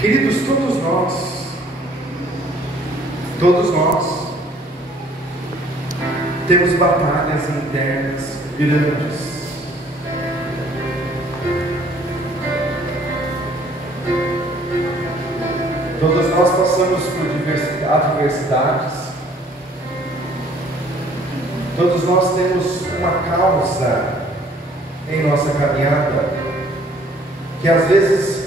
Queridos, todos nós temos batalhas internas grandes. Todos nós passamos por adversidades. Todos nós temos uma causa em nossa caminhada que às vezes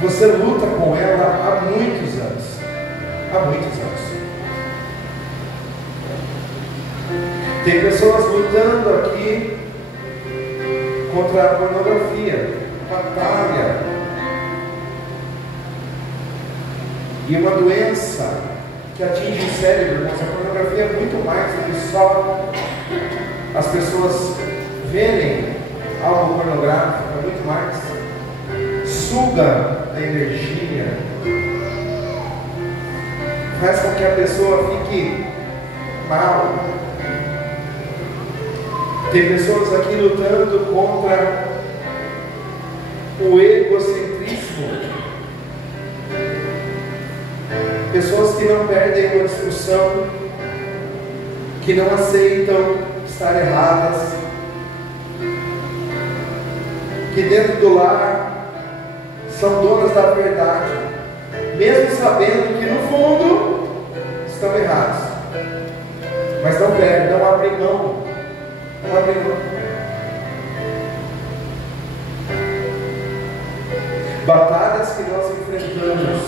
você luta com ela há muitos anos. Tem pessoas lutando aqui contra a pornografia, batalha, e uma doença que atinge o cérebro. Mas a pornografia é muito mais do que só as pessoas verem algo pornográfico, é muito mais. Suga a energia, faz com que a pessoa fique mal. Tem pessoas aqui lutando contra o egocentrismo, pessoas que não perdem a discussão, que não aceitam estar erradas, que dentro do lar são donas da verdade, mesmo sabendo que no fundo estão errados, mas não perdem, não abrem mão. Batalhas que nós enfrentamos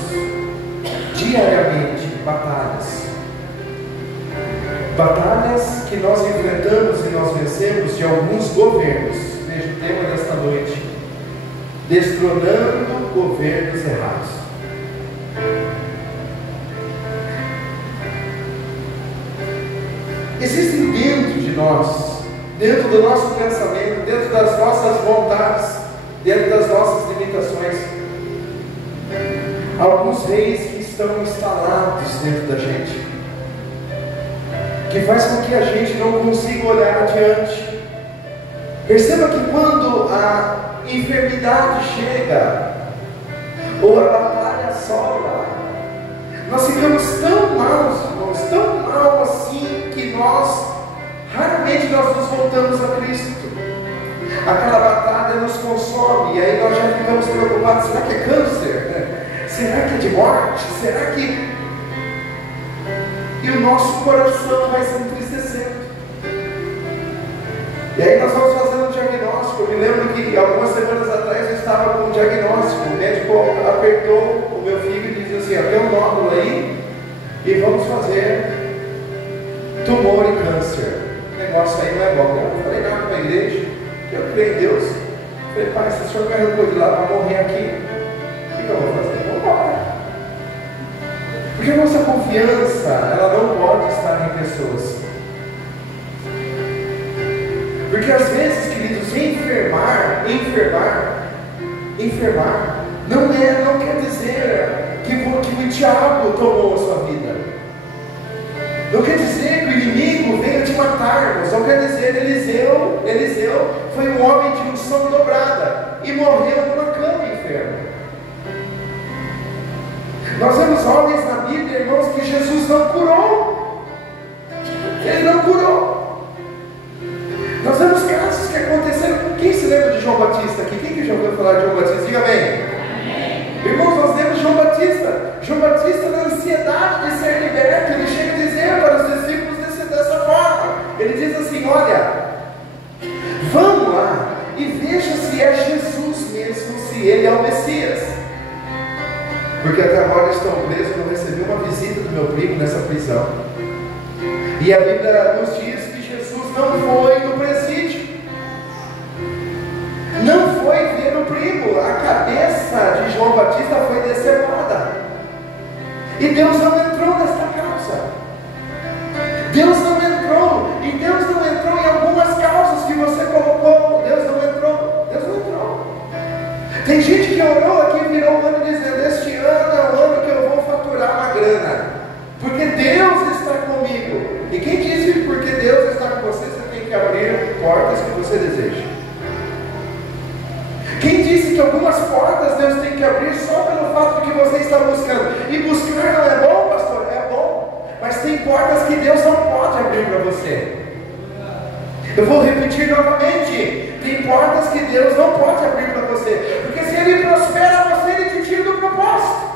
diariamente, batalhas que nós enfrentamos e nós vencemos de alguns governos. Veja o tema desta noite: destronando governos errados. Existem dentro de nós, dentro do nosso pensamento, dentro das nossas vontades, dentro das nossas limitações, alguns reis que estão instalados dentro da gente, que faz com que a gente não consiga olhar adiante. Perceba que quando a enfermidade chega, ou a batalha assola, nós ficamos tão maus, irmãos, tão mal assim, que raramente nós nos voltamos a Cristo. Aquela batalha nos consome, e aí nós já ficamos preocupados: será que é câncer? Será que é de morte? Será que... E o nosso coração vai se entristecendo. E aí nós vamos fazendo um diagnóstico. Eu me lembro que algumas semanas atrás eu estava com um diagnóstico. O médico apertou o meu filho e disse assim: tem um nódulo aí e vamos fazer tumor e câncer. O negócio aí não é bom. Eu não falei nada para a igreja, eu creio em Deus. Eu falei: pai, se o senhor me arrancou de lá para morrer aqui, o que eu vou fazer? Vamos embora. Porque a nossa confiança, ela não pode estar em pessoas. Porque às vezes, queridos, enfermar não quer dizer que o diabo tomou a sua vida. Não quer dizer que o inimigo veio te matar. Não quer dizer. Eliseu foi um homem de unção dobrada e morreu numa cama enfermo. Nós vemos homens na Bíblia, irmãos, que Jesus não curou. Ele não curou. Nós vemos casos que aconteceram. Quem se lembra de João Batista aqui? Quem que já ouviu falar de João Batista? Diga amém. Irmãos, nós temos João Batista. João Batista, na ansiedade de ser liberto, ele chega a dizer para os discípulos dessa forma. Ele diz assim: olha, vamos lá e veja se é Jesus mesmo, se ele é o Messias. Porque até agora estão presos. Eu recebi uma visita do meu primo nessa prisão, e a Bíblia nos diz que Jesus não foi no presídio, não foi ver o primo. A cabeça de João Batista foi decepada, e Deus não entrou nesta causa. Deus não entrou, e Deus não entrou em algumas causas que você colocou. Deus não entrou. Tem gente que orou aqui, virou um ano dizendo: este ano é o ano que eu vou faturar uma grana, porque Deus está comigo. E quem disse que porque Deus está com você, você tem que abrir portas que você deseja? Quem disse que algumas portas Deus tem que abrir E buscar não é bom, pastor? É bom. Mas tem portas que Deus não pode abrir para você. Eu vou repetir novamente. Tem portas que Deus não pode abrir para você. Porque se Ele prospera você, Ele te tira do propósito.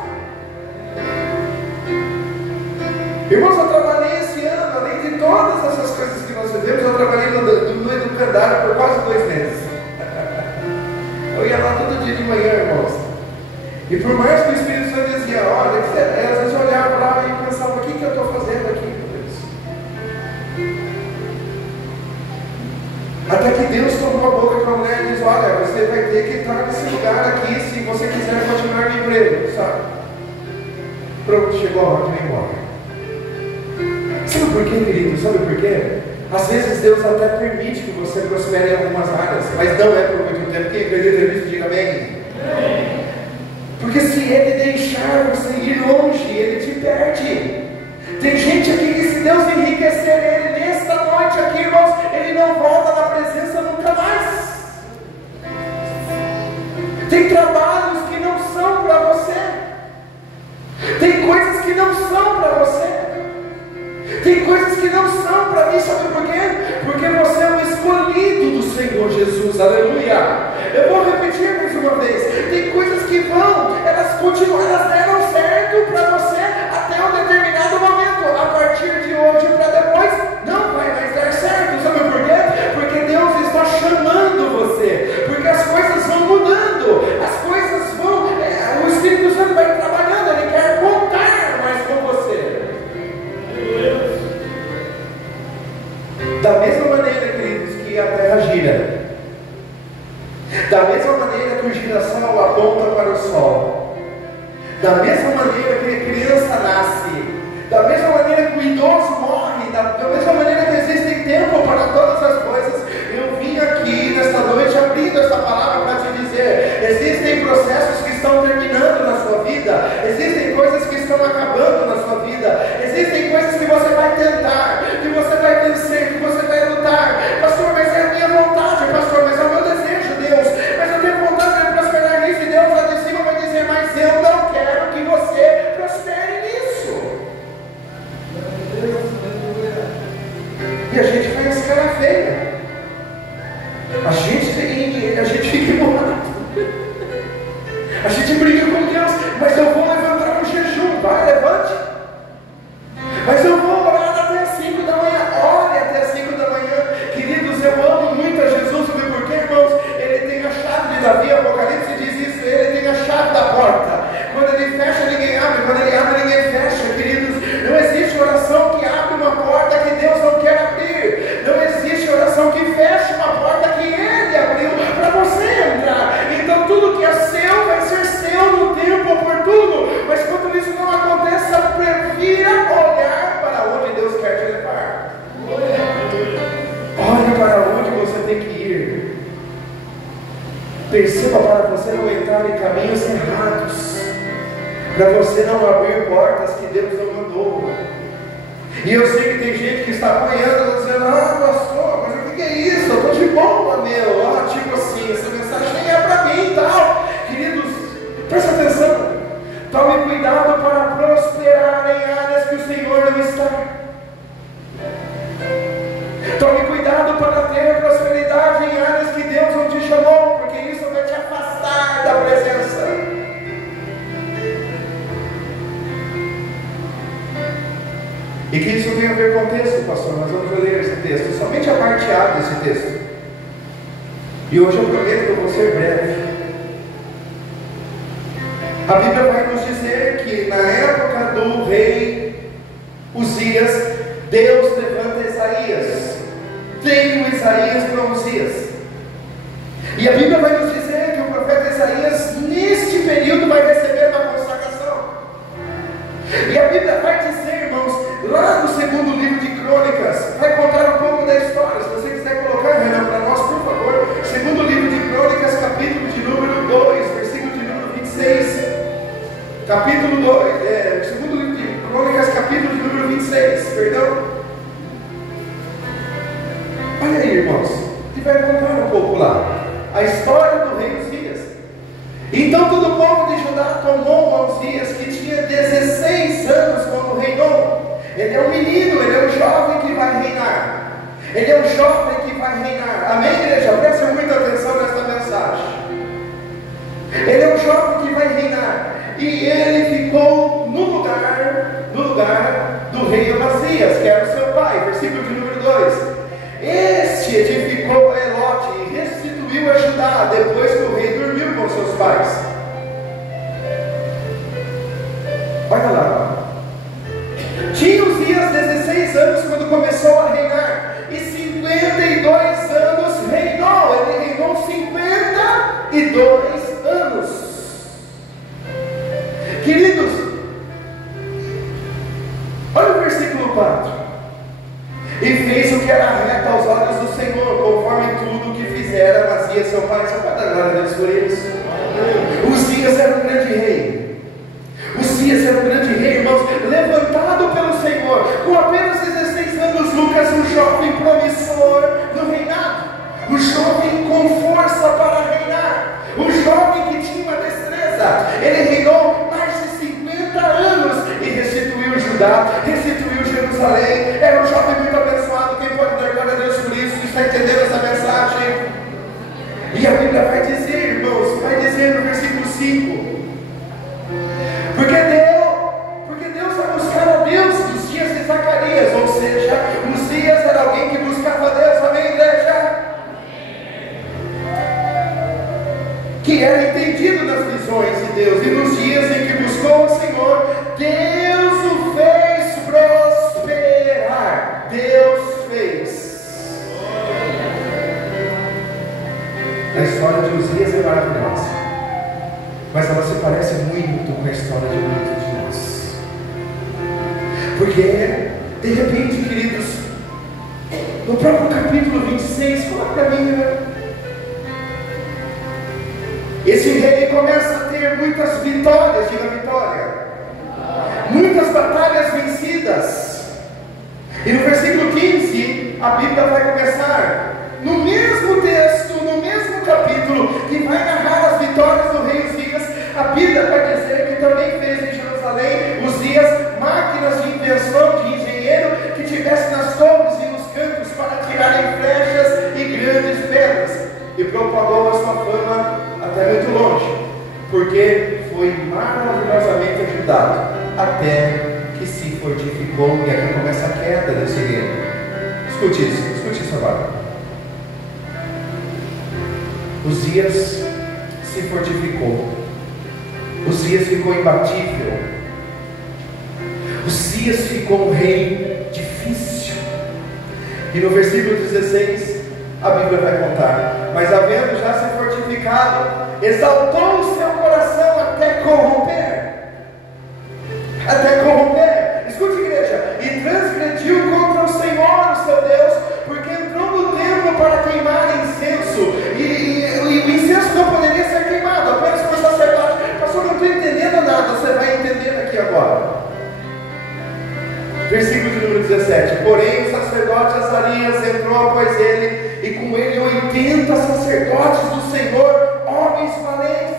Irmãos, eu trabalhei esse ano, além de todas essas coisas que nós vivemos, eu trabalhei no educandário por quase 2 meses. Eu ia lá todo dia de manhã, irmãos. E por mais que o Espírito Santo dizia, olha, às vezes eu olhava lá e pensava, o que eu estou fazendo aqui, meu Deus? Até que Deus tomou a boca para a mulher e disse, olha, você vai ter que entrar nesse lugar aqui se você quiser continuar no emprego, sabe? Pronto, chegou a hora de ir embora. Sabe por quê, querido? Sabe por quê? Às vezes Deus até permite que você prospere em algumas áreas, mas não é por muito tempo. Quem acredita nisso, diga amém. Porque se Ele deixar você ir longe, Ele te perde. Tem gente aqui que se Deus enriquecer Ele nesta noite aqui, irmãos, Ele não volta na presença nunca mais. Tem trabalhos que não são para você. Tem coisas que não são para você. Tem coisas que não são para mim, sabe por quê? Porque você é um escolhido do Senhor Jesus, aleluia. Eu vou repetir mais uma vez. Tem coisas que vão, elas continuam, elas deram certo para você até um determinado momento. A partir de hoje para depois, não vai mais dar certo, sabe por quê? Porque Deus está chamando você, porque as coisas vão mudando, as coisas vão, o Espírito Santo vai trabalhando, Ele quer contar mais com você. Da mesma maneira, queridos, que a terra gira, da mesma maneira que o girassol aponta para o sol, da mesma maneira que a criança nasce, da mesma maneira que o idoso morre, da mesma maneira que existe tempo para todas as coisas, eu vim aqui nesta noite abrindo esta palavra para te dizer, existem processos que estão terminando na sua vida, existem coisas que estão acabando na sua vida, existem coisas que você vai tentar, que você vai vencer, que você vai lutar. Pastor, mas é a minha vontade, pastor, mas é o meu desejo, Deus, mas eu tenho vontade de prosperar nisso, e Deus lá de cima vai dizer, mas eu não quero que você prospere nisso. E a gente faz cara feia, a gente fica imolado, a gente briga com Deus, mas eu vou levantar um jejum, vai, levante, mas eu vou orar até as 5 da manhã, ore até as 5 da manhã, queridos, eu amo muito a Jesus, sabe por quê, irmãos? Ele tem a chave de Davi, Apocalipse diz isso, ele tem a chave da porta, quando ele fecha ninguém abre, quando ele abre ninguém fecha, queridos, não existe oração que abre uma porta que Deus não quer abrir, não existe oração que feche uma porta que Ele abriu para você entrar, então tudo que é seu vai ser seu no tempo oportuno, mas quando isso não aconteça, prefira olhar para onde Deus quer te levar. Olhe para onde você tem que ir. Perceba para você não entrar em caminhos errados, para você não abrir portas que Deus não mandou. E eu sei que tem gente que está apanhando, dizendo, pastor, mas o que é isso? Eu estou de boa, meu. Tipo assim, essa mensagem nem é para mim e tal. Queridos, presta atenção. Tome cuidado para prosperar em áreas que o Senhor não está. Tome cuidado para ter prosperidade em áreas que Deus não te chamou, porque isso vai te afastar da presença. E que isso tem a ver com o texto, pastor? Nós vamos ler esse texto, somente a parte A desse texto. E hoje eu prometo que eu vou ser breve. A Bíblia vai nos dizer que na época do rei Uzias, Deus levanta Isaías. Tem o Isaías para Uzias. E a Bíblia vai nos dizer que o profeta Isaías, neste período, vai receber uma consagração. E a Bíblia vai dizer, irmãos, lá no segundo livro de Crônicas, vai contar um pouco da história. Se você quiser colocar, Renan, para nós, por favor. Segundo livro de Crônicas, capítulo de número 2, versículo de número 26. Capítulo 2, segundo livro de Crônicas, capítulo de número 26, perdão. Olha aí, irmãos, e vai contar um pouco lá a história do rei Uzias. Então todo o povo de Judá tomou Uzias, que tinha 16 anos quando reinou. Ele é um menino, ele é um jovem que vai reinar. Ele é um jovem que vai reinar. Amém, igreja? Preste muita atenção nesta mensagem. Ele é um jovem que vai reinar. E ele ficou no lugar do rei Amazias, que era o seu pai. Versículo de número 2. Este edificou Elote e restituiu a Judá, depois que o rei dormiu com seus pais. Olha lá. Tinha Uzias 16 anos quando começou a reinar, e 52 anos reinou. Ele reinou 52 anos. Queridos, olha o versículo 4. E fez o que era reto aos olhos do Senhor, conforme tudo que fizera Amazias seu pai. Você pode dar glória a Deus por isso? Uzias era um grande rei. Uzias era um grande rei, irmãos, levantado pelo Senhor, com apenas 16 anos. Lucas, um jovem promissor no reinado, um jovem com força para reinar, um jovem que tinha uma destreza. Ele reinou mais de 50 anos e restituiu Judá, restituiu Jerusalém. Era um jovem muito abençoado. Quem pode dar glória a Deus por isso? Está entendendo essa mensagem? E a Bíblia vai dizer, irmãos, vai dizer no versículo 5: porque Deus vai buscar a Deus nos dias de Zacarias. Ou seja, Uzias era alguém que buscava a Deus. Amém, igreja? Que era entendido nas visões de Deus. E nos dias em que buscou o Senhor, Deus o fez prosperar. Deus fez. A história de Uzias é maravilhosa, mas ela se parece muito com a história de muitos de nós. Porque, de repente, queridos, no próprio capítulo 26, coloca para mim, né? Esse rei começa a ter muitas vitórias, diga vitória, muitas batalhas vencidas. E no versículo 15, a Bíblia vai começar, no mesmo texto, no mesmo capítulo, que vai narrar as vitórias do rei Uzias. A Bíblia vai dizer que também fez em Jerusalém, Uzias, máquinas de invenção de engenheiro que tivesse nas torres e nos campos para tirarem flechas e grandes pedras, e propagou a sua fama até muito longe, porque foi maravilhosamente ajudado, até que se fortificou. E aqui começa a queda desse rei. Escute isso agora. Uzias se fortificou. Uzias ficou imbatível. Uzias ficou um rei difícil. E no versículo 16, a Bíblia vai contar: mas havendo já se fortificado, exaltou o seu coração até corromper. Escute, igreja. E transgrediu contra o Senhor, o seu Deus, porque entrou no templo para queimar incenso. E o incenso não poderia ser queimado apenas por sacerdote. Pastor, não estou entendendo nada. Você vai entender aqui agora. Versículo de número 17: porém o sacerdote Azarias entrou após ele, e com ele 80 sacerdotes do Senhor, homens valentes,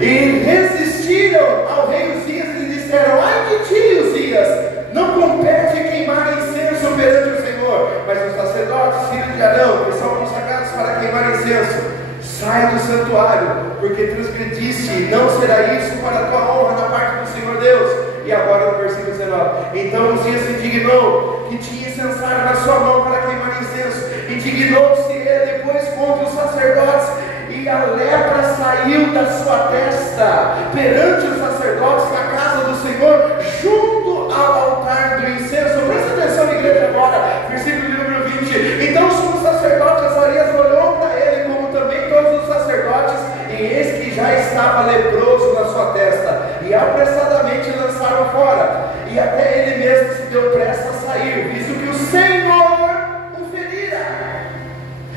e resistiram ao rei Uzias e lhe disseram: ai de ti, Uzias, não compete queimar incenso perante o Senhor, mas os sacerdotes, filhos de Arão, que são consagrados para queimar incenso, sai do santuário, porque transgrediste, e não será isso para a tua honra da parte do Senhor Deus. E agora no versículo 19: então Uzias se indignou, que tinha incensário na sua mão para queimar incenso. Indignou-se ele, pois, contra os sacerdotes, e a lepra saiu da sua testa perante os sacerdotes na casa do Senhor, junto ao altar do incenso. Presta atenção, igreja, agora, versículo de número 20: então o sumo sacerdote Azarias olhou para ele, como também todos os sacerdotes, e eis que já estava leproso na sua testa, e apressadamente lançaram fora, e até ele mesmo se deu pressa a sair, visto que o Senhor o ferira.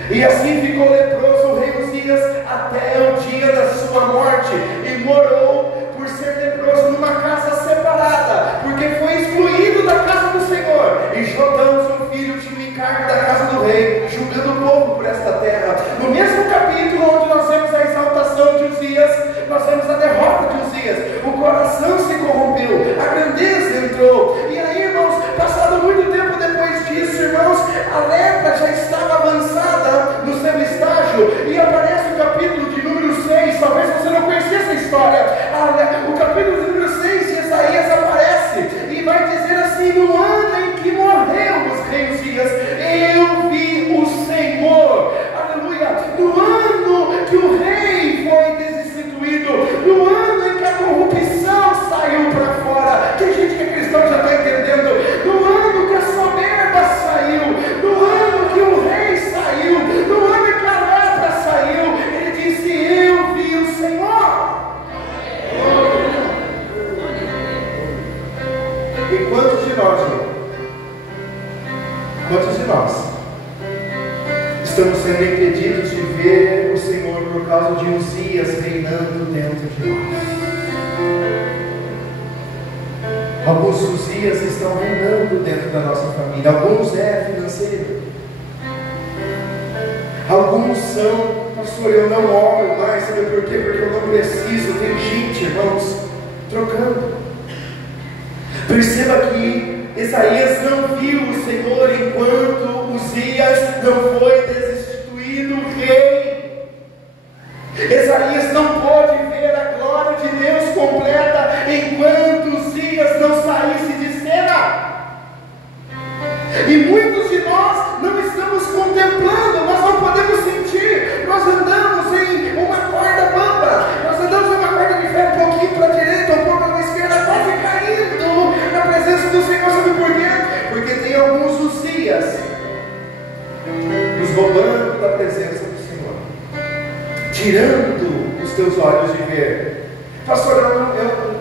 E assim ficou leproso o rei Uzias até o dia da sua morte, e morou, por ser leproso, numa casa separada, porque foi excluído da casa do Senhor. E Jotão, seu filho, tinha o encargo da casa do rei, julgando o povo por esta terra. No mesmo capítulo onde nós vemos a exaltação de Uzias, nós vemos a derrota de Uzias. O coração por causa de Uzias reinando dentro de nós. Alguns Uzias estão reinando dentro da nossa família. Alguns é financeiro. Alguns são, pastor, eu não oro mais, sabe por quê? Porque eu não preciso. Tem gente, irmãos, trocando. Perceba que Isaías não viu o Senhor enquanto Uzias não foi destituído rei. Isaías não pôde ver a glória de Deus completa enquanto Uzias não saísse de cena. E muitos de nós não estamos contemplando, nós não podemos sentir. Nós andamos em uma corda bamba, nós andamos em uma corda de ferro, um pouquinho para a direita, um pouco para a esquerda, quase caindo na presença do Senhor. Sabe por quê? Porque tem alguns Uzias nos roubando da presença do Senhor, tirando os teus olhos de ver. Pastor,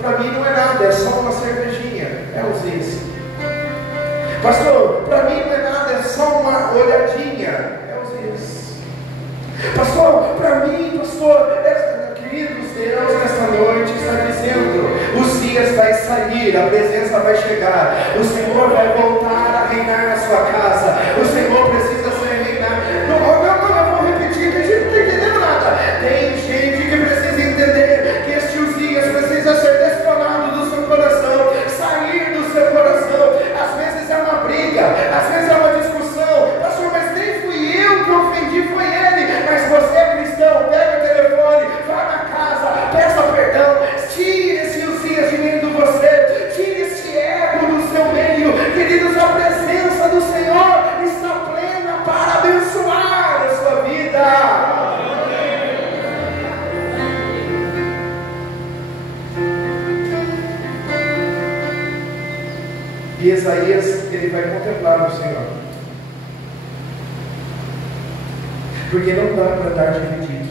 para mim não é nada, é só uma cervejinha. É Uzias. Pastor, para mim não é nada, é só uma olhadinha. É Uzias. Pastor, para mim, queridos, Deus nessa noite está dizendo: Uzias vai sair, a presença vai chegar, o Senhor vai voltar a reinar na sua casa, o Senhor precisa ser reinar. Não, eu vou repetir, que a gente não está entendendo nada. Tem gente que precisa entender que este Uzias precisa ser destronado do seu coração, sair do seu coração. Às vezes é uma briga, às vezes é uma discussão. Pastor, mas nem fui eu que ofendi, foi ele. Mas você é cristão, pega o telefone, vá na casa, peça perdão, tire esse Uzias de meio de você, tire esse ego do seu meio. Queridos, a presença do Senhor está plena para abençoar a sua vida. E Isaías, ele vai contemplar o Senhor, porque não dá para andar dividido,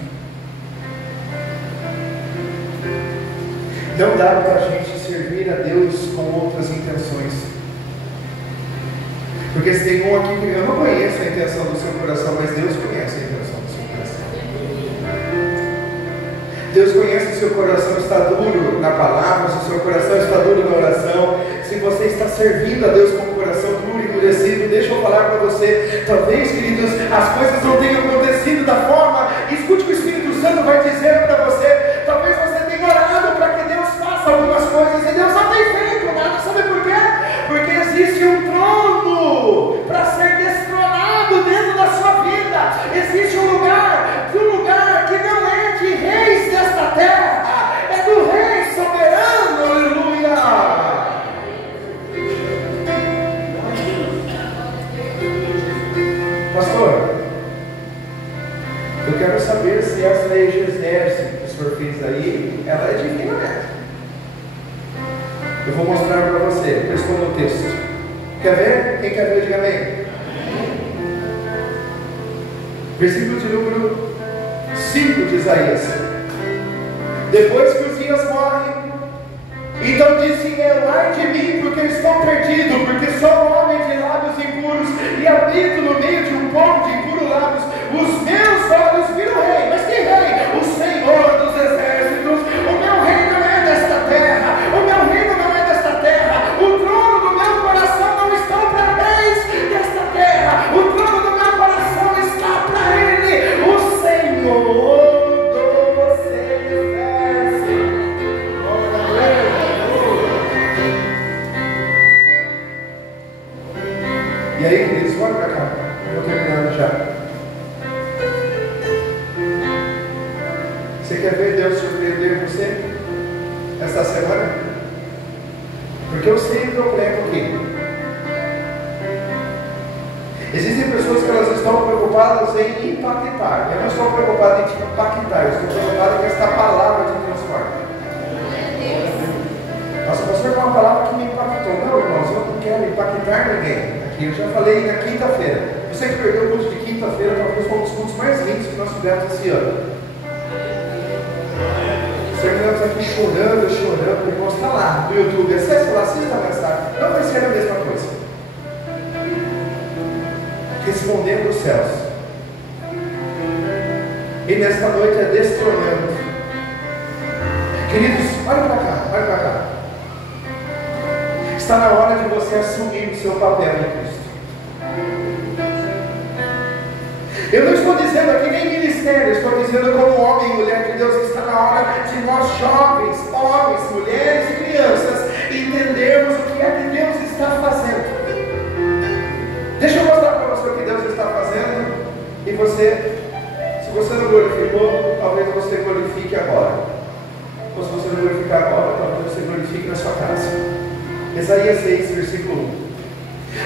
não dá para a gente servir a Deus com outras intenções. Porque se tem um aqui que eu não conheço a intenção do seu coração, mas Deus conhece a intenção do seu coração. Deus conhece o seu coração está duro na palavra, se o seu coração está duro na oração, se você está servindo a Deus com o coração duro e endurecido. Deixa eu falar para você, talvez, queridos, as coisas não tenham acontecido da forma. Escute o que o Espírito Santo vai dizer para você. Talvez você tenha orado para que Deus faça algumas coisas e Deus não tem feito nada. Sabe por quê? Porque existe um trono para ser destronado dentro da sua vida. Existe um lugar que não é de reis desta terra, é do Rei soberano. Aleluia! Pastor, eu quero saber se essa exegese que o senhor fez aí, ela é divina mesmo. Eu vou mostrar para você. Responda o texto. Quer ver? Quem quer ver, diga amém. Versículo de número 5 de Isaías. Depois que Uzias morre, então disse eu: ai de mim, porque estou perdido, porque sou um homem de lábios impuros e habito no meio de um povo de impuros lábios. Os meus olhos viram o rei. Mas que rei? O Senhor dos exércitos. O meu reino não é desta terra, o meu reino não é desta terra, o trono do meu coração não está para reis desta terra, o trono do meu coração está para ele, o Senhor. E aí, queridos, olha para cá, eu estou terminando já. Você quer ver Deus surpreender você esta semana? Porque eu sei o problema aqui. Existem pessoas que elas estão preocupadas em impactar. Eu não estou preocupado em te impactar, eu estou preocupado em que esta palavra te transforma. Nossa, pastor, é uma palavra que me impactou. Não, irmãos, eu não quero impactar ninguém. Eu já falei na quinta-feira. Você que perdeu o culto de quinta-feira, talvez foi um dos cultos mais lindos que nós tivemos esse ano. Terminamos aqui chorando, irmãos, está lá no YouTube. Acesse lá, assista mais tarde. Não vai ser a mesma coisa. Respondendo os céus. E nesta noite é destronando. Queridos, olha para cá, olha para cá. Está na hora de você assumir o seu papel em Cristo. Eu não estou dizendo aqui nem ministério, estou dizendo como homem e mulher de Deus. Está na hora de nós jovens, homens, mulheres e crianças entendermos o que é que Deus está fazendo. Deixa eu mostrar para você o que Deus está fazendo. E você, se você não glorificou, talvez você glorifique agora. Ou se você não glorificar agora, talvez você glorifique na sua casa. Isaías 6, versículo 1.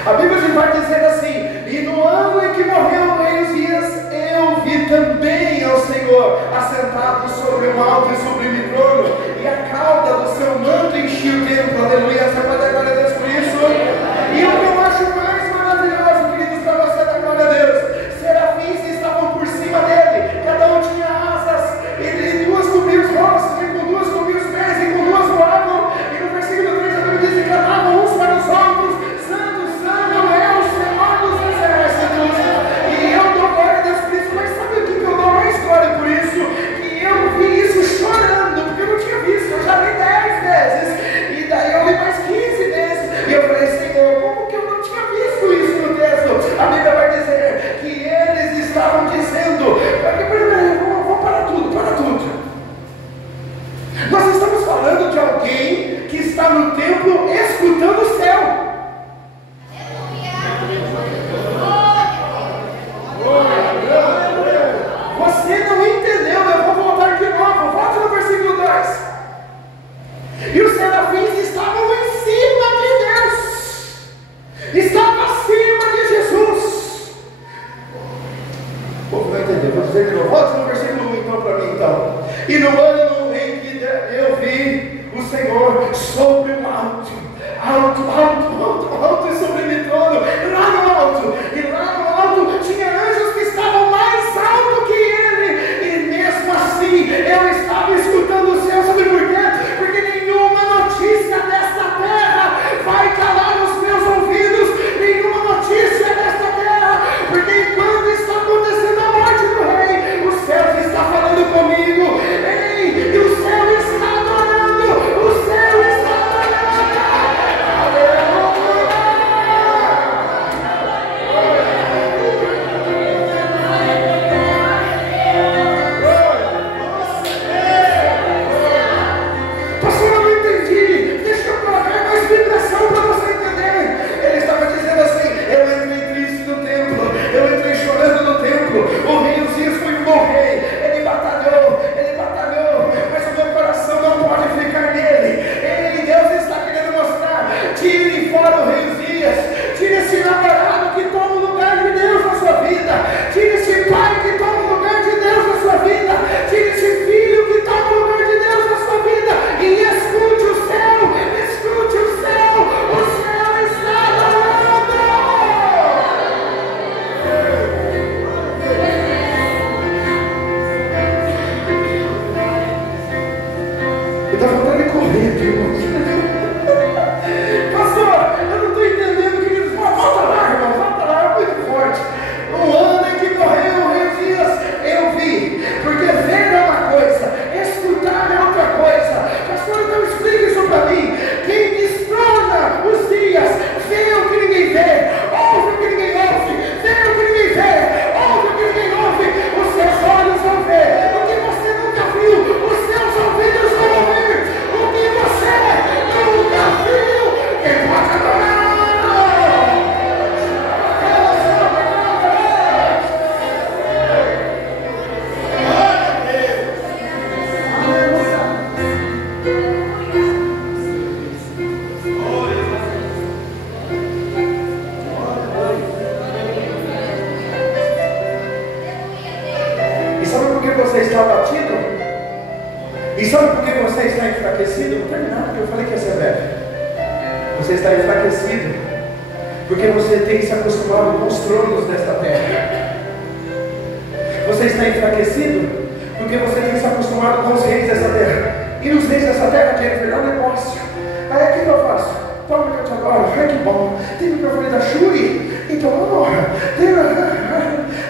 A Bíblia vai dizer assim: e no ano em que morreu o rei Uzias, eu vi também ao Senhor assentado sobre um alto e sublime trono, e a cauda do seu manto enchia o templo. Aleluia, você pode dar glória a Deus por isso? E o que eu acho mais maravilhoso, queridos, para você dar glória a Deus, serafins estavam por cima dele, cada um tinha asas, e duas cobriam os rostos, e com duas cobriam os pés, e com duas voavam, e no versículo 3 a Bíblia diz que clamavam uns para os outros: Santo, Santo é o Senhor dos exércitos. E eu dou glória a Deus por isso. Mas sabe o que eu dou mais glória por isso? Que eu vi isso chorando, porque eu não tinha visto. Eu já li 10 vezes, e daí eu li mais 15 vezes, e eu falei: Senhor, como que eu não tinha visto isso no texto? A Bíblia vai dizer que eles estavam dizendo: vamos parar tudo, para tudo. Nós estamos falando de alguém que está no templo escutando o céu. Você não entendeu, eu vou voltar de novo. Volta no versículo 2. E os serafins estavam em cima de Deus, estavam acima de Jesus. O povo não entendeu, vou dizer de novo. Volta no versículo 1 então para mim então. E no ano em que eu vi o Senhor sobre um alto e sublime trono, lá no alto, e lá no alto tinha anjos que estavam mais alto que ele, e mesmo assim eu estava escutando o céu. Sabe por quê? Porque nenhuma notícia desta terra vai calar os meus ouvidos, nenhuma notícia desta terra, porque enquanto está acontecendo a morte do rei, o céu está falando comigo. Ei, e o céu está adorando, o céu está o rei Uzias foi um bom rei, ele batalhou, mas o meu coração não pode ficar nele. Ei, Deus está querendo mostrar: tire fora o rei Uzias, tire esse namorado que toma o lugar de Deus na sua vida, tire esse pai que toma o lugar de Deus na sua vida, tire esse filho que toma o lugar de Deus na sua vida, e escute o céu, escute o céu está adorando. Está faltando correr, irmãos. Pastor, eu não estou entendendo, queridos. Volta lá, irmão, volta lá, é muito forte. No ano em que morreu o rei Uzias, eu vi. Porque ver é uma coisa, escutar é outra coisa. Pastor, então explica isso para mim. Quem destrona os dias, vê o que ninguém vê, ouve o que ninguém ouve, vê o que ninguém vê, ouve o que ninguém ouve. Os seus olhos vão ver o que você nunca viu, os seus ouvidos vão ouvir o que você nunca viu. Quem pode adorar? E sabe por que você está abatido? E sabe por que você está enfraquecido? Vou terminar, porque eu falei que ia ser breve. Você está enfraquecido porque você tem se acostumado com os tronos desta terra. Você está enfraquecido porque você tem se acostumado com os reis dessa terra. E os reis dessa terra querem virar um negócio. Aí o que eu faço? Toma que eu te adoro. Ai que bom. Tem o microfone da Shuri. Então, amor.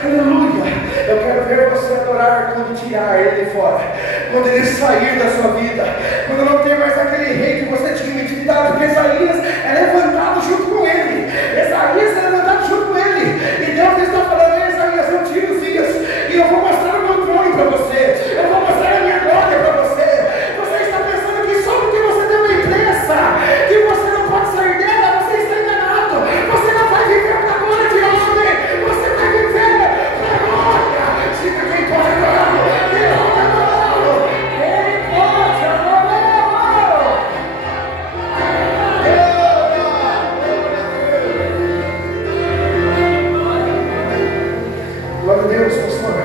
Aleluia. Eu quero ver você adorar quando tirar ele fora, quando ele sair da sua vida, quando não tem mais aquele rei que você tinha intimidade, porque Isaías é levantado junto com ele. Isaías é levantado junto com ele. E Deus está falando: ei, Isaías, eu tiro os dias e eu vou mostrar o meu trono para você. Eu vou mostrar a minha glória para você. Você está pensando que só porque você tem uma empresa, que você não pode sair dela, você está enganado. Você não vai viver para a glória de homem. Você vai viver para a glória. Diga quem pode adorar. Quem pode adorar. Quem pode adorar. Glória a Deus, pastor.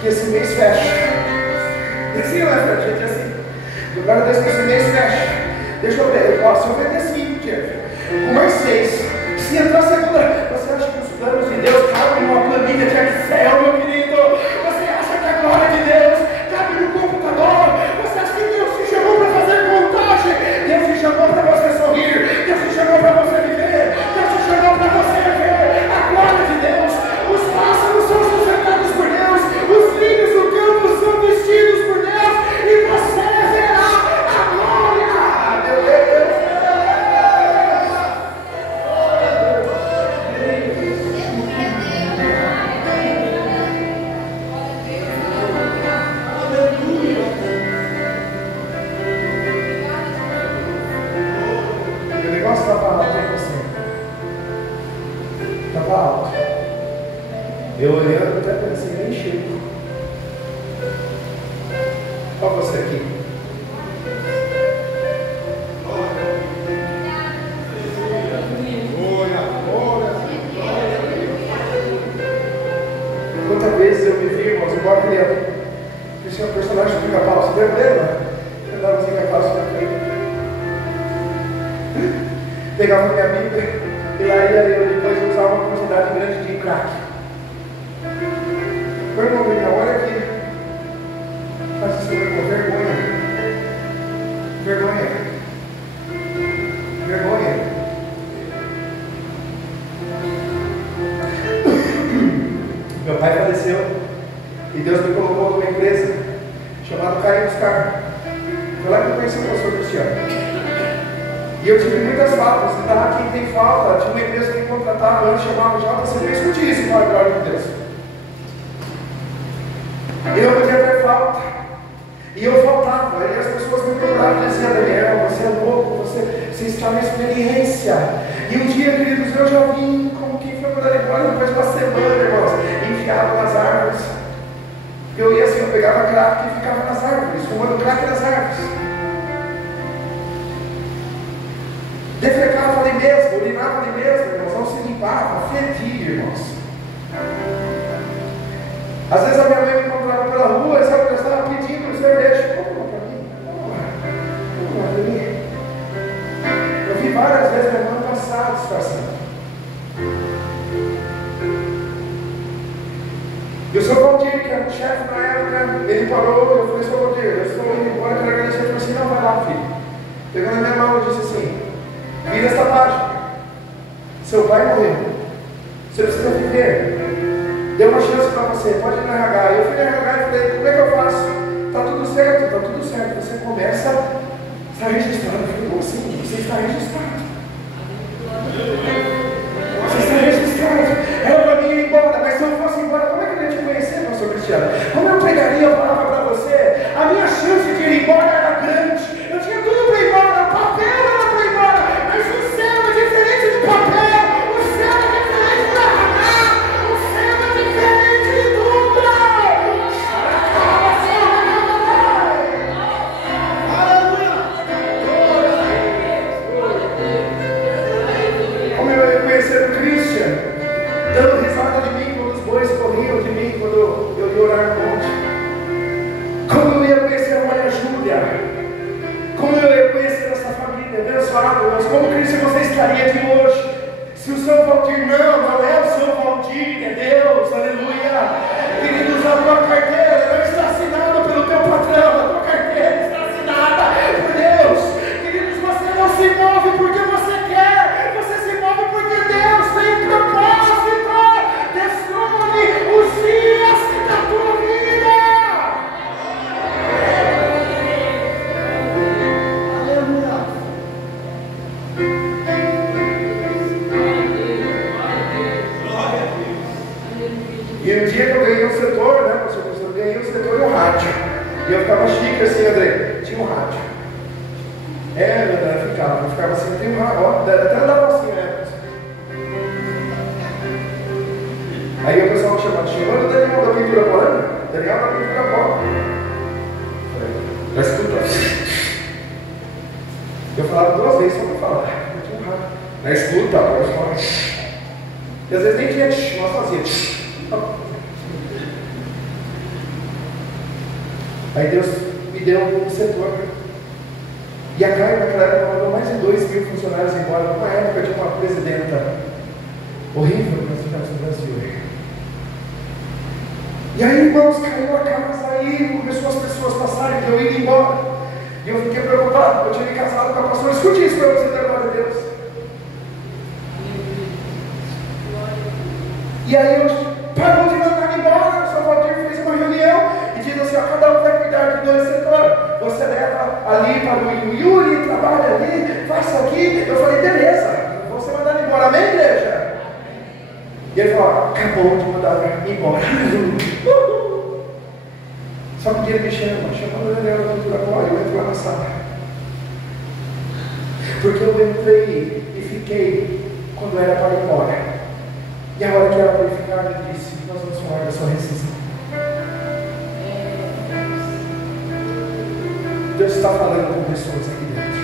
Que esse mês feche. Assim, não é, Fred? Gente, assim. Glória a Deus que esse mês feche. Deixa eu ver. Ó, se eu vender 5, Jeff, com mais 6, se entrar segunda, você acha que os planos de Deus cabem numa planilha de Excel, meu querido? Você acha que a glória de Deus cabe no computador? Você acha que Deus te chamou para fazer contagem? Deus te chamou para você sorrir. Deus te chamou para você viver. Deus te chamou para você ver a glória de Deus. Os pássaros são sustentados por Deus. Os lírios do campo são vestidos por Deus. E você verá a glória. Meu Deus. O negócio estava alto em você. Estava alto. Eu olhando até pensei, nem chego. Olha você aqui. Quantas vezes eu me vi, irmãos, igual aquele tinha um personagem do Pica-Pau, você lembra? Eu andava sem Pica-Pau, você lembra? Pegava minha Bíblia e aí eu depois usava uma quantidade grande de crack. Meu irmão, olha aqui. Faz isso com vergonha. Vergonha. Vergonha. Meu pai faleceu e Deus me colocou numa empresa chamada Carinhos Car. Foi lá que eu conheci o pastor Cristiano. E eu tive muitas faltas. E lá quem tem falta, tinha uma empresa que contratava antes, chamava JCB. Escute isso, para a glória de Deus. E eu podia ter falta. E eu faltava. E as pessoas me procuravam e diziam: Daniel, você é louco, você está na experiência. E um dia, queridos, eu já vim como quem foi mandado embora depois de uma semana, irmãos, enfiado nas árvores. Eu ia assim, eu pegava crack e ficava nas árvores, fumando crack nas árvores. Defecava ali mesmo, urinava ali mesmo, irmãos, não se limpava, fedia, irmãos. Às vezes a minha mãe me encontrava pela rua e sabe que eu estava pedindo cerveja. Toma para mim, toma para mim. Eu vi várias vezes minha mãe passar disfarçando. E o seu Valdir, que era o chefe na época, ele parou, eu falei: seu Valdir, eu estou indo embora, quero agradecer. Ele falou assim: não, vai lá, filho. Pegou na minha mão e disse assim: vira esta página. Seu pai morreu. Você precisa viver. Deu uma chance para você, pode ir na RH. Eu fui na RH e falei: como é que eu faço? Está tudo certo, está tudo certo. Você começa, está registrado. Eu falei: como assim? Você está registrado. Você está registrado. Era para mim ir embora, mas se eu fosse embora, como é que eu ia te conhecer, pastor Cristiano? Como eu pregaria a palavra para você? A minha chance de ir embora era grande. Eu tinha tudo para ir embora, o papel era para ir embora, mas o céu é diferente do papel, o céu é diferente da RH, o céu é diferente de tudo. Aleluia! Como eu ia conhecer o Christian, dando risada de mim quando os bois corriam de mim quando eu ia orar no monte. Como eu ia conhecer a Maria Júlia. Como eu ia conhecer essa família abençoada, irmãos. Como Cristo você estaria aqui hoje? Se o seu Valdir não é o seu Valdir, é Deus, aleluia. Queridos, a tua carteira não está assinada pelo teu patrão, a tua carteira está assinada por Deus. Queridos, você não se move porque você quer, você se move porque Deus tem propósito. Destrone os dias xícara assim, André, tinha um rádio. André, ficava assim, tem um rádio, ó, até andava assim, né? Aí o pessoal me chamando o Daniel da pintura polana, Daniel da pintura polana. Já escuta. Eu falava 2 vezes só para falar. Eu tinha um rádio. Na escuta, eu falava. E às vezes nem tinha, nós fazíamos. Aí Deus me deu um setor. E a Caio naquela época mandou mais de 2.000 funcionários embora. Numa época de uma presidenta horrível que nós tivemos no Brasil. E aí, irmãos, caiu a casa, aí começou as pessoas passarem, eu ia embora. E eu fiquei preocupado, eu tinha me casado com a pastora. Escute isso para você dar glória a Deus. E aí eu parou de mandar embora, o São Valdir fez uma reunião e disse assim, ó, cada um vai cuidar de 2 setores. Você leva ali para o Yuri, trabalha ali, faça aqui. Eu falei, beleza, você mandar embora, amém, igreja? E ele falou, acabou de mandar embora. Só que um dia ele me chama o Daniel da pintura agora, eu entro lá na sala. Porque eu entrei e fiquei quando era para ir embora. E a hora que ela foi ficar, ele disse, nós vamos falar da sua rescisão. Deus está falando com pessoas aqui dentro.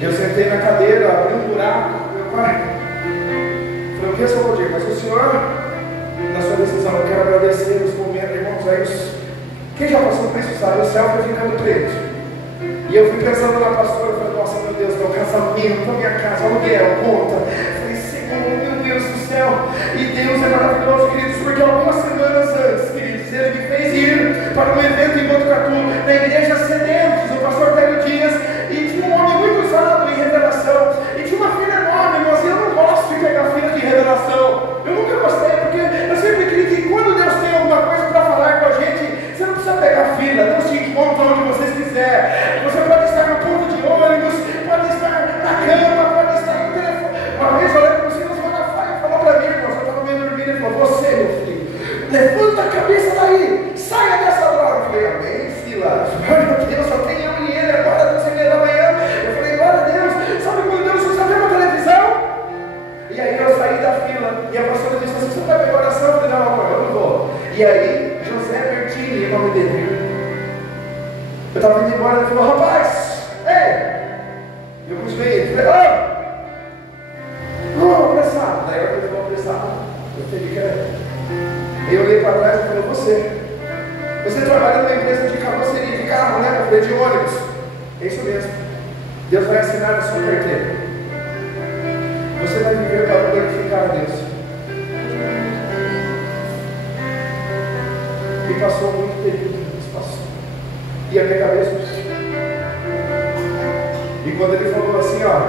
Eu sentei na cadeira, abri um buraco, meu pai. Falei, o que é São Valdir? Mas o senhor, na sua decisão, eu quero agradecer os momentos, irmãos, aí quem já passou por isso sabe, o céu foi ficando preto. E eu fui pensando na pastora, eu falei, nossa, meu Deus, meu casamento, a minha casa, aluguel, conta. Eu falei, Senhor, meu Deus do céu. E Deus é maravilhoso, queridos, porque algumas semanas antes, queridos, ele me fez ir para um evento em Botucatu, na igreja Sedentes, o pastor Télio Dias, e tinha um homem muito usado em revelação, e tinha uma filha enorme, irmãos, e eu não gosto de pegar filha de revelação. Eu nunca gostei, porque eu sempre acredito que quando Deus tem alguma coisa para falar com a gente, você não precisa pegar fila, Deus te encontra onde vocês quiser. Você pode estar no ponto de ônibus, pode estar na cama, pode estar no telefone. Uma vez eu lembro que o Silas Malafaia falou para mim, irmão, eu estava meio dormindo, ele falou, você, meu filho, levanta a cabeça daí, saia dessa droga. Eu falei, amém, Silas, glória a Deus, só tem eu e ele agora, não sei o que da manhã. Eu falei, glória a Deus, sabe quando Deus usa até uma televisão? E aí eu saí da fila, e a pastora disse assim, você vai pegar oração? Eu falei, não, amor, eu não vou. E aí, José Bertini, o nome dele. Eu estava indo embora, ele falou, rapaz, ei! Eu busquei ele, falei, apressado. Daí eu falei, apressado. Eu entendi que era ele. Aí eu olhei para trás e falei, você trabalha numa empresa de carroceria de carro, né? Eu falei, de ônibus. É isso mesmo. Deus vai assinar a sua carteira. Você vai viver para glorificar a Deus. E passou muito período, passou. E a minha cabeça. E quando ele falou assim, ó,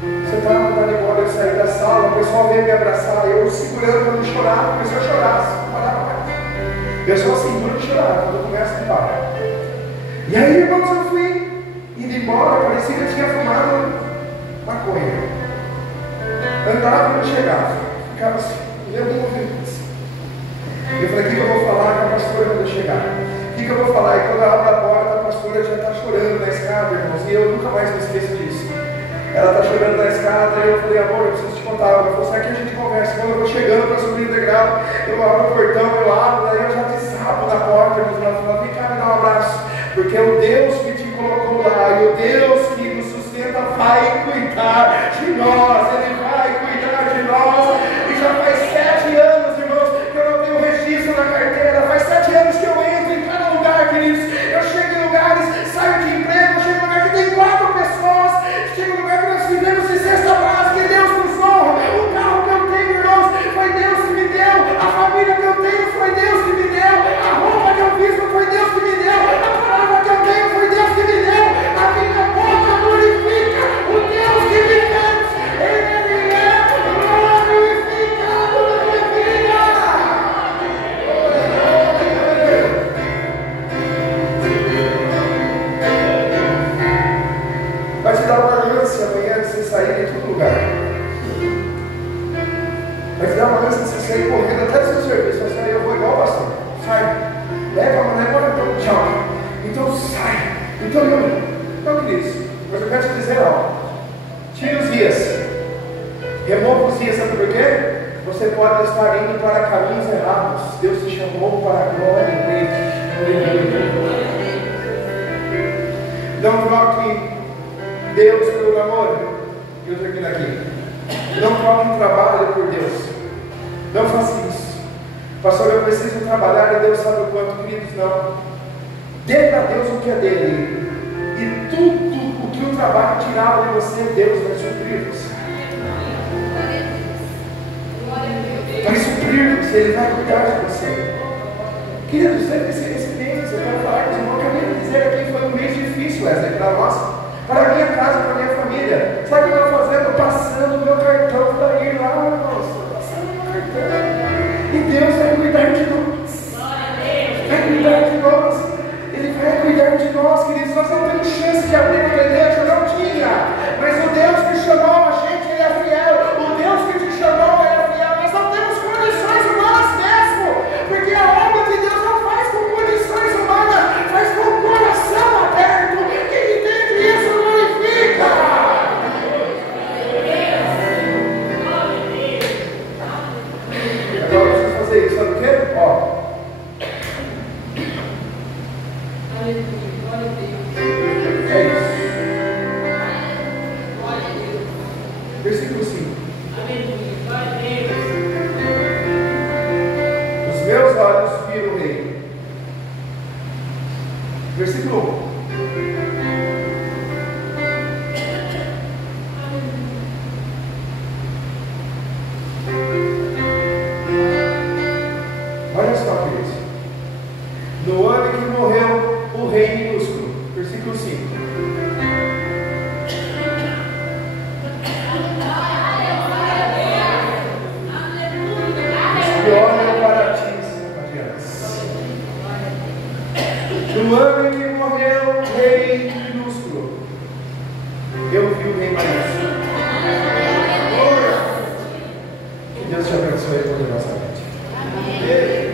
você está mandando embora, eu saí da sala, o pessoal veio me abraçar, eu segurando para não chorar, comecei a chorar, não parava mais. Eu só seguro de chorar, quando eu começo a parar. E aí, irmãos, eu fui indo embora, parecia que eu tinha fumado maconha. Andava e não chegava, ficava assim, meu movimento. Eu falei, o que eu vou falar com a pastora quando eu chegar? O que eu vou falar? E quando eu abro a porta, a pastora já está chorando na escada, irmãos, e eu nunca mais me esqueço disso. Ela está chorando na escada, e eu falei, amor, eu preciso te contar. Ela falou, será que a gente conversa? Quando eu vou chegando para subir o degrau, eu abro o portão, eu abro, daí eu já desabo da porta, irmãos, ela falou, vem cá, me dá um abraço, porque é o Deus que te colocou lá, e o Deus que nos sustenta vai cuidar de nós, Ele vai cuidar de nós, e já faz 7 anos, irmãos, que eu não tenho registro na carteira, faz 7 anos que eu entro em cada lugar, queridos, eu chego em lugares, saio de emprego, eu chego em lugar que tem 4 pessoas, chego em lugar que nós vivemos de cesta básica, que Deus nos honra, o carro que eu tenho, irmãos, foi Deus que me deu, a família que eu tenho foi Deus que me deu, a roupa que eu visto foi Deus que me deu, a palavra que eu tenho foi Deus que me deu, a minha boca glorifica o Deus que me fez, Ele é glorificado na minha vida. Vai te dar uma ânsia amanhã de você sair de todo lugar. Vai te dar uma ânsia de você sair correndo até do seu serviço. Vai sair, eu vou igual o pastor. Sai. Então, não, queridos, mas eu quero te dizer algo. Tire os dias. Remova os dias, sabe por quê? Você pode estar indo para caminhos errados. Deus te chamou para a glória dele. Não troque Deus pelo namoro. Eu termino aqui. Não troque o trabalho por Deus. Não faça isso. Pastor, eu preciso trabalhar e Deus sabe o quanto, queridos, não. Dê para Deus o que é dele. E tudo o que o trabalho tirar de você, Deus vai suprir você. Vai suprir você, Ele vai cuidar de você. Queridos, sempre esse mês, eu quero falar com os irmãos, eu quero dizer aqui, foi um mês difícil, Wesley, para nós, para a minha casa, para a minha família. Sabe o que eu estou fazendo? Passando o meu cartão para ir lá, nossa, passando o meu cartão. E Deus vai cuidar de nós. Vai cuidar de nós. Ele vai cuidar de nós, queridos. Nós não temos chance de abrir uma igreja, não tinha. Mas o Deus que chamou a gente, Ele é fiel. O Deus que te chamou, Ele é fiel. Nós não temos condições humanas mesmo. Porque a obra de Deus não faz com condições humanas, faz com o coração aberto. Quem entende isso glorifica. Agora eu preciso fazer isso, sabe o quê? Ó. É isso. Versículo 5. Os meus olhos viram o Rei. Versículo 1. Olha só, queridos. No ano em que morreu o Rei minúsculo. Versículo 5. Glória para ti, Senhor. No ano em que morreu o Rei minúsculo, eu vi o Rei maiúsculo. Que Deus te abençoe poderosamente. Amém.